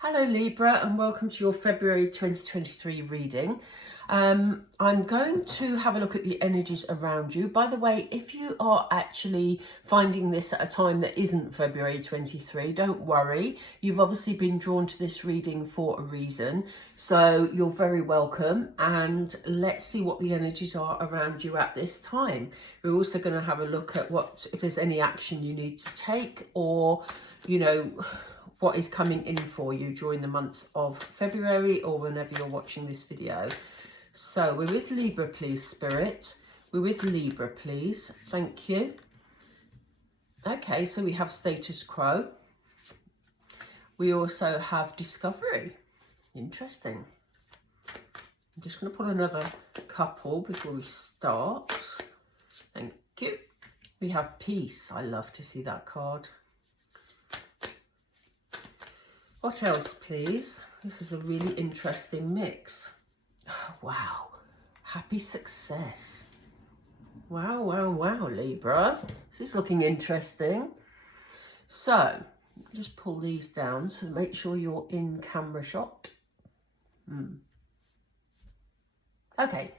Hello Libra, and welcome to your February 2023 reading. I'm going to have a look at the energies around you. By the way, if you are actually finding this at a time that isn't February 23, don't worry. You've obviously been drawn to this reading for a reason, so you're very welcome. And let's see what the energies are around you at this time. We're also going to have a look at if there's any action you need to take, or what is coming in for you during the month of February or whenever you're watching this video. So we're with Libra, please, Spirit. We're with Libra, please. Thank you. Okay, so we have status quo. We also have discovery. Interesting. I'm just going to pull another couple before we start. Thank you. We have peace. I love to see that card. What else, please? This is a really interesting mix. Oh, wow. Happy success. Wow, wow, wow, Libra. This is looking interesting. So, just pull these down so make sure you're in camera shot. Okay,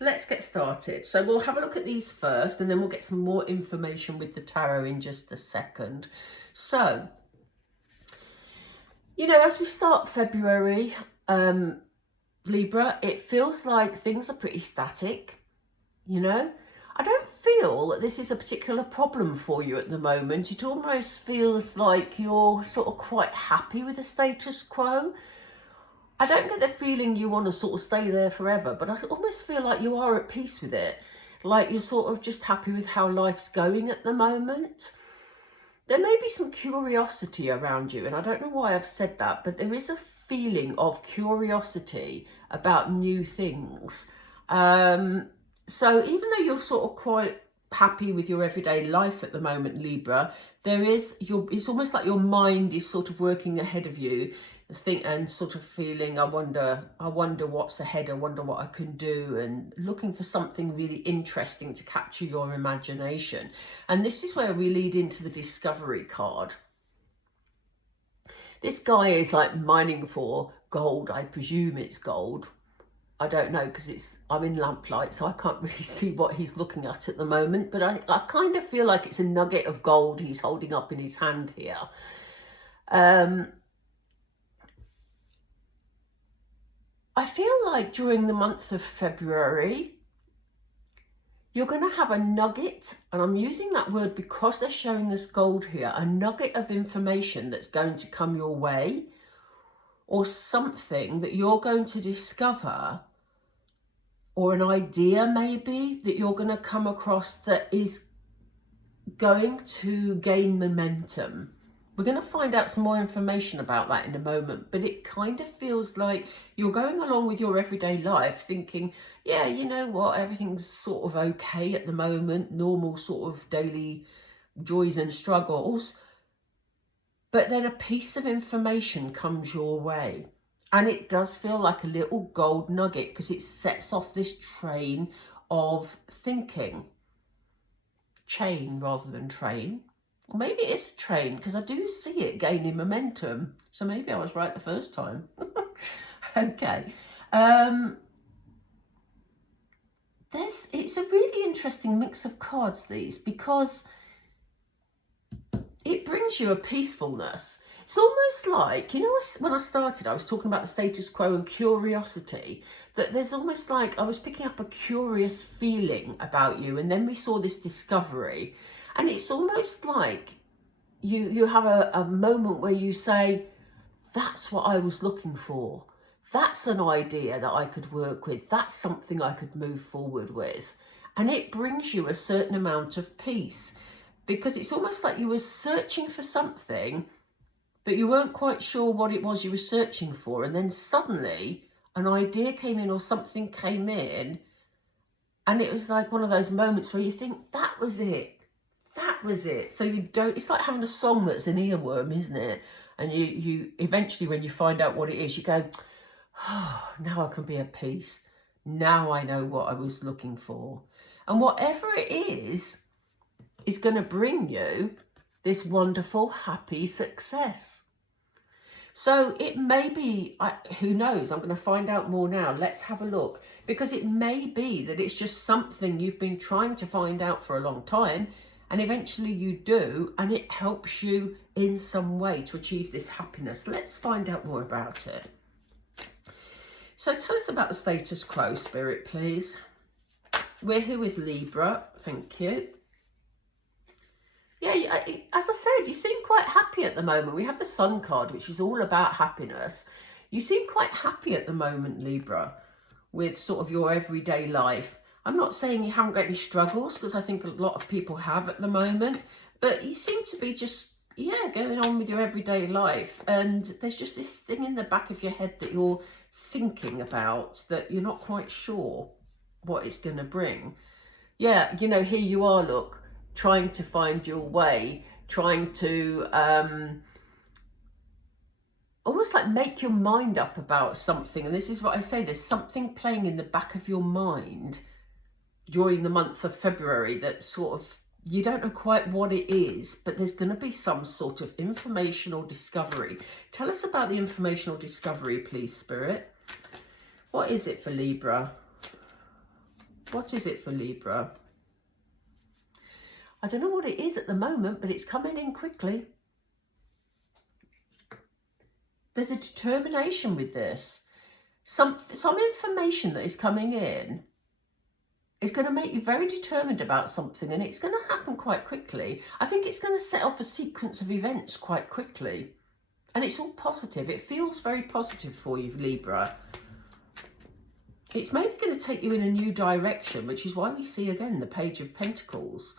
let's get started. So we'll have a look at these first, and then we'll get some more information with the tarot in just a second. So, as we start February, Libra, it feels like things are pretty static, I don't feel that this is a particular problem for you at the moment. It almost feels like you're sort of quite happy with the status quo. I don't get the feeling you want to sort of stay there forever, but I almost feel like you are at peace with it. Like you're sort of just happy with how life's going at the moment. There may be some curiosity around you, and I don't know why I've said that, but there is a feeling of curiosity about new things. So even though you're sort of quite happy with your everyday life at the moment, Libra, it's almost like your mind is sort of working ahead of you, and sort of feeling, I wonder what's ahead, I wonder what I can do, and looking for something really interesting to capture your imagination. And this is where we lead into the discovery card. This guy is like mining for gold. I presume it's gold. I don't know, because I'm in lamplight, so I can't really see what he's looking at the moment, but I kind of feel like it's a nugget of gold he's holding up in his hand here. I feel like during the month of February, you're going to have a nugget, and I'm using that word because they're showing us gold here, a nugget of information that's going to come your way, or something that you're going to discover, or an idea maybe that you're going to come across that is going to gain momentum. We're going to find out some more information about that in a moment, but it kind of feels like you're going along with your everyday life thinking, yeah, you know what, everything's sort of okay at the moment, normal sort of daily joys and struggles. But then a piece of information comes your way, and it does feel like a little gold nugget because it sets off this train of thinking. Chain rather than train. Or maybe it's a train, because I do see it gaining momentum. So maybe I was right the first time. Okay. It's a really interesting mix of cards, these, because it brings you a peacefulness. It's almost like, when I started, I was talking about the status quo and curiosity, that there's almost like I was picking up a curious feeling about you, and then we saw this discovery. And it's almost like you have a moment where you say, that's what I was looking for. That's an idea that I could work with. That's something I could move forward with. And it brings you a certain amount of peace, because it's almost like you were searching for something, but you weren't quite sure what it was you were searching for. And then suddenly an idea came in, or something came in, and it was like one of those moments where you think, that was it. That was it. So it's like having a song that's an earworm, isn't it? And you eventually, when you find out what it is, you go, oh, now I can be at peace. Now I know what I was looking for. And whatever it is going to bring you this wonderful, happy success. So it may be, who knows, I'm going to find out more now. Let's have a look, because it may be that it's just something you've been trying to find out for a long time, and eventually you do, and it helps you in some way to achieve this happiness. Let's find out more about it. So tell us about the status quo, Spirit, please. We're here with Libra. Thank you. Yeah, as I said, you seem quite happy at the moment. We have the Sun card, which is all about happiness. You seem quite happy at the moment, Libra, with sort of your everyday life. I'm not saying you haven't got any struggles, because I think a lot of people have at the moment. But you seem to be just, yeah, going on with your everyday life. And there's just this thing in the back of your head that you're thinking about, that you're not quite sure what it's going to bring. Yeah, you know, here you are, look, trying to find your way, trying to almost like make your mind up about something. And this is what I say, there's something playing in the back of your mind during the month of February that sort of, you don't know quite what it is, but there's going to be some sort of informational discovery. Tell us about the informational discovery, please, Spirit. What is it for Libra? What is it for Libra? I don't know what it is at the moment, but it's coming in quickly. There's a determination with this. Some information that is coming in is going to make you very determined about something, and it's going to happen quite quickly. I think it's going to set off a sequence of events quite quickly. And it's all positive. It feels very positive for you, Libra. It's maybe going to take you in a new direction, which is why we see, again, the Page of Pentacles.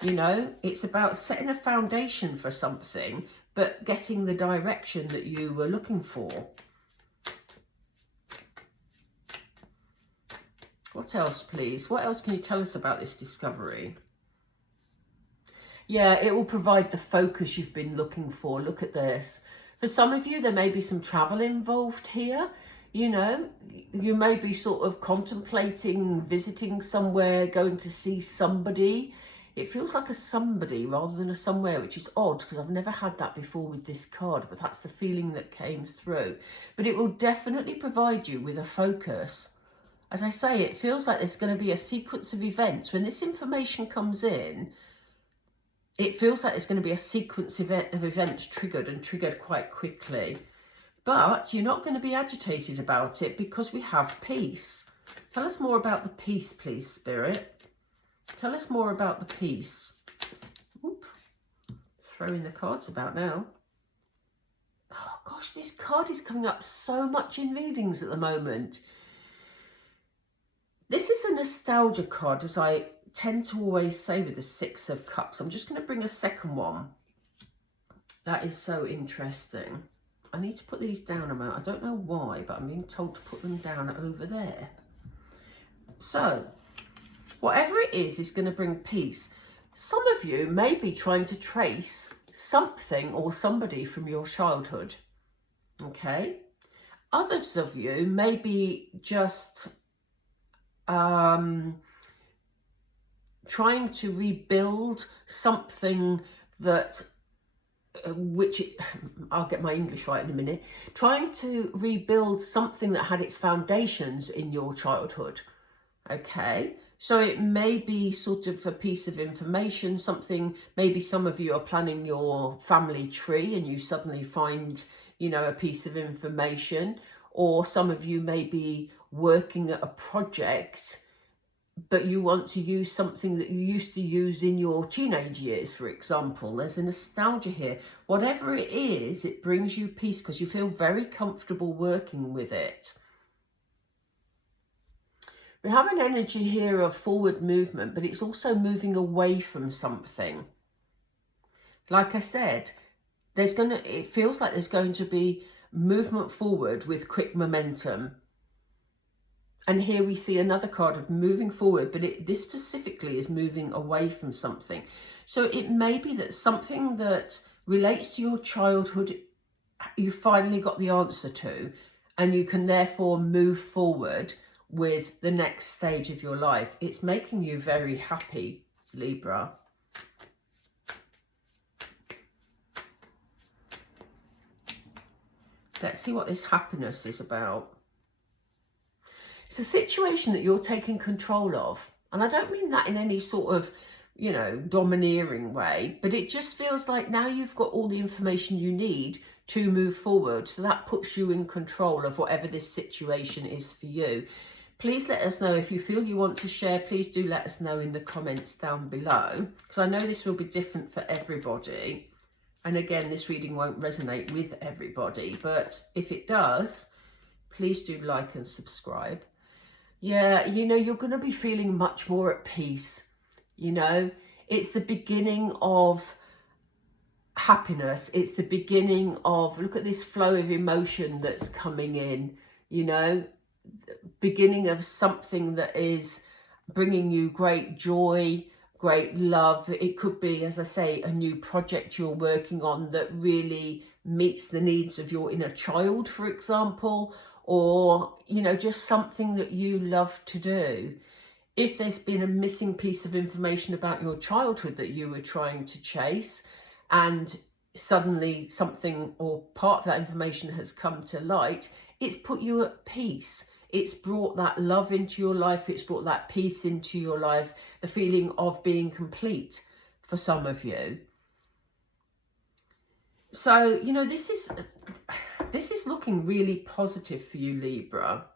You know, it's about setting a foundation for something, but getting the direction that you were looking for. What else, please? What else can you tell us about this discovery? Yeah, it will provide the focus you've been looking for. Look at this. For some of you, there may be some travel involved here. You know, you may be sort of contemplating visiting somewhere, going to see somebody. It feels like a somebody rather than a somewhere, which is odd because I've never had that before with this card, but that's the feeling that came through. But it will definitely provide you with a focus. As I say, it feels like there's going to be a sequence of events. When this information comes in, it feels like there's going to be a sequence of events triggered quite quickly. But you're not going to be agitated about it because we have peace. Tell us more about the peace, please, Spirit. Tell us more about the peace. Oop. Throwing the cards about now. Oh gosh, this card is coming up so much in readings at the moment. This is a nostalgia card, as I tend to always say with the Six of Cups. I'm just going to bring a second one. That is so interesting. I need to put these down a moment. I don't know why, but I'm being told to put them down over there. So, whatever it is going to bring peace. Some of you may be trying to trace something or somebody from your childhood. Okay? Others of you may be just trying to rebuild something that, I'll get my English right in a minute, trying to rebuild something that had its foundations in your childhood. Okay? So it may be sort of a piece of information, something, maybe some of you are planning your family tree and you suddenly find, you know, a piece of information, or some of you may be working at a project, but you want to use something that you used to use in your teenage years, for example. There's a nostalgia here. Whatever it is, it brings you peace because you feel very comfortable working with it. We have an energy here of forward movement, but it's also moving away from something. Like I said, it feels like there's going to be movement forward with quick momentum. And here we see another card of moving forward, but this specifically is moving away from something. So it may be that something that relates to your childhood, you finally got the answer to, and you can therefore move forward with the next stage of your life. It's making you very happy, Libra. Let's see what this happiness is about. It's a situation that you're taking control of. And I don't mean that in any sort of, you know, domineering way, but it just feels like now you've got all the information you need to move forward. So that puts you in control of whatever this situation is for you. Please let us know if you feel you want to share. Please do let us know in the comments down below, because I know this will be different for everybody. And again, this reading won't resonate with everybody, but if it does, please do like and subscribe. Yeah, you know, you're going to be feeling much more at peace. You know, it's the beginning of happiness. It's the beginning of, look at this flow of emotion that's coming in, you know, beginning of something that is bringing you great joy, great love. It could be, as I say, a new project you're working on that really meets the needs of your inner child, for example, or, you know, just something that you love to do. If there's been a missing piece of information about your childhood that you were trying to chase, and suddenly something or part of that information has come to light, it's put you at peace. It's brought that love into your life. It's brought that peace into your life, the feeling of being complete for some of you. So, you know, this is looking really positive for you, Libra.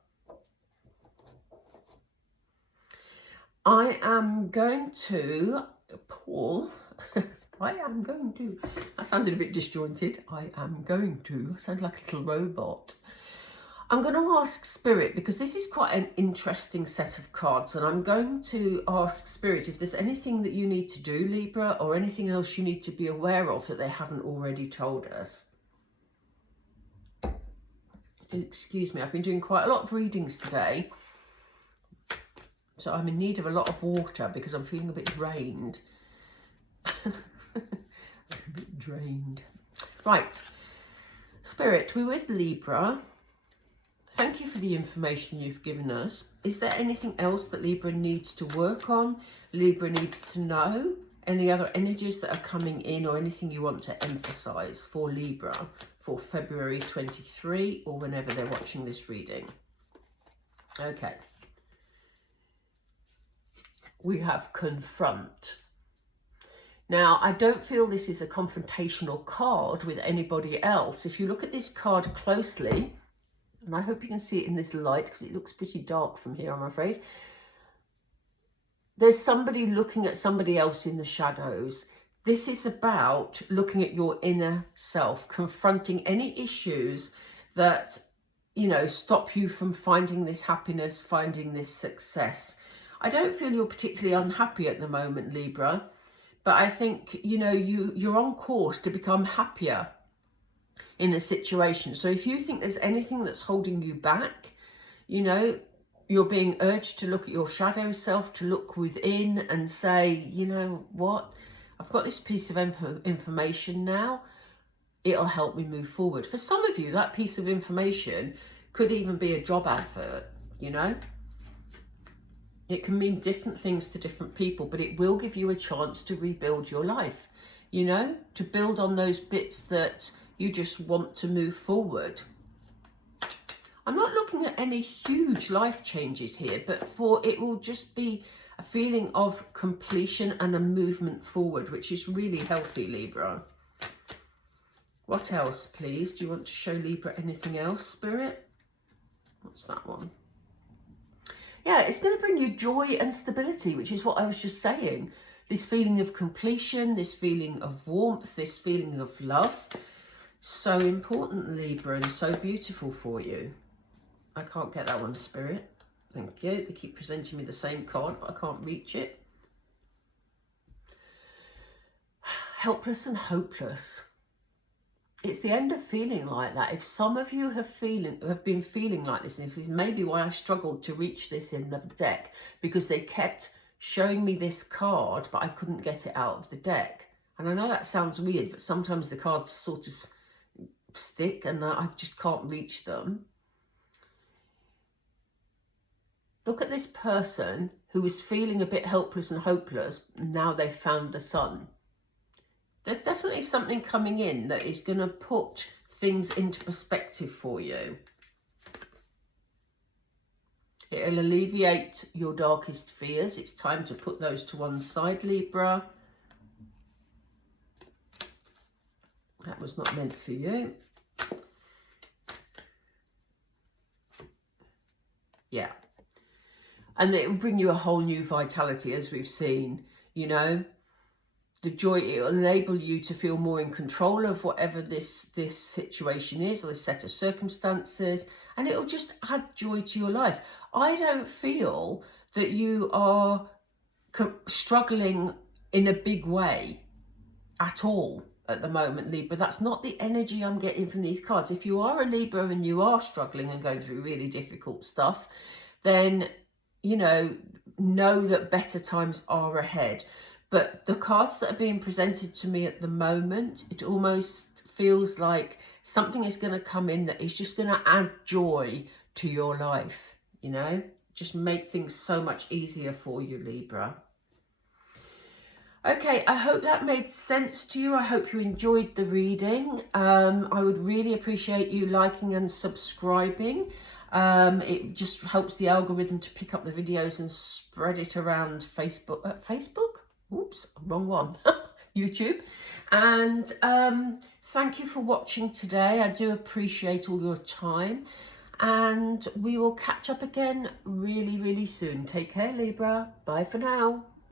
I am going to pull, that sounded a bit disjointed. I sound like a little robot. I'm going to ask Spirit, because this is quite an interesting set of cards, and I'm going to ask Spirit if there's anything that you need to do, Libra, or anything else you need to be aware of that they haven't already told us. Excuse me, I've been doing quite a lot of readings today, so I'm in need of a lot of water because I'm feeling a bit drained. A bit drained. Right, Spirit, we're with Libra. Thank you for the information you've given us. Is there anything else that Libra needs to work on? Libra needs to know? Any other energies that are coming in, or anything you want to emphasize for Libra for February 23, or whenever they're watching this reading? Okay. We have confront. Now, I don't feel this is a confrontational card with anybody else. If you look at this card closely, and I hope you can see it in this light because it looks pretty dark from here, I'm afraid. There's somebody looking at somebody else in the shadows. This is about looking at your inner self, confronting any issues that, you know, stop you from finding this happiness, finding this success. I don't feel you're particularly unhappy at the moment, Libra, but I think, you know, you're on course to become happier in a situation. So if you think there's anything that's holding you back, you know, you're being urged to look at your shadow self, to look within and say, you know what, I've got this piece of information now, it'll help me move forward. For some of you, that piece of information could even be a job advert, you know. It can mean different things to different people, but it will give you a chance to rebuild your life, you know, to build on those bits that you just want to move forward. I'm not looking at any huge life changes here, but it will just be a feeling of completion and a movement forward, which is really healthy, Libra. What else, please? Do you want to show Libra anything else, Spirit? What's that one? Yeah, it's going to bring you joy and stability, which is what I was just saying. This feeling of completion, this feeling of warmth, this feeling of love. So important, Libra, and so beautiful for you. I can't get that one, Spirit. Thank you. They keep presenting me the same card, but I can't reach it. Helpless and hopeless. It's the end of feeling like that. If some of you have been feeling like this, and this is maybe why I struggled to reach this in the deck, because they kept showing me this card, but I couldn't get it out of the deck. And I know that sounds weird, but sometimes the cards sort of stick and I just can't reach them. Look at this person who is feeling a bit helpless and hopeless. Now they've found the sun. There's definitely something coming in that is going to put things into perspective for you. It'll alleviate your darkest fears. It's time to put those to one side, Libra. That was not meant for you. Yeah. And it will bring you a whole new vitality, as we've seen, you know. The joy, it will enable you to feel more in control of whatever this situation is, or this set of circumstances, and it will just add joy to your life. I don't feel that you are struggling in a big way at all at the moment, Libra. That's not the energy I'm getting from these cards. If you are a Libra and you are struggling and going through really difficult stuff, then, you know that better times are ahead. But the cards that are being presented to me at the moment, it almost feels like something is going to come in that is just going to add joy to your life, you know, just make things so much easier for you, Libra. Okay, I hope that made sense to you. I hope you enjoyed the reading. I would really appreciate you liking and subscribing. It just helps the algorithm to pick up the videos and spread it around Facebook? Oops, wrong one. YouTube. And thank you for watching today. I do appreciate all your time. And we will catch up again really, really soon. Take care, Libra. Bye for now.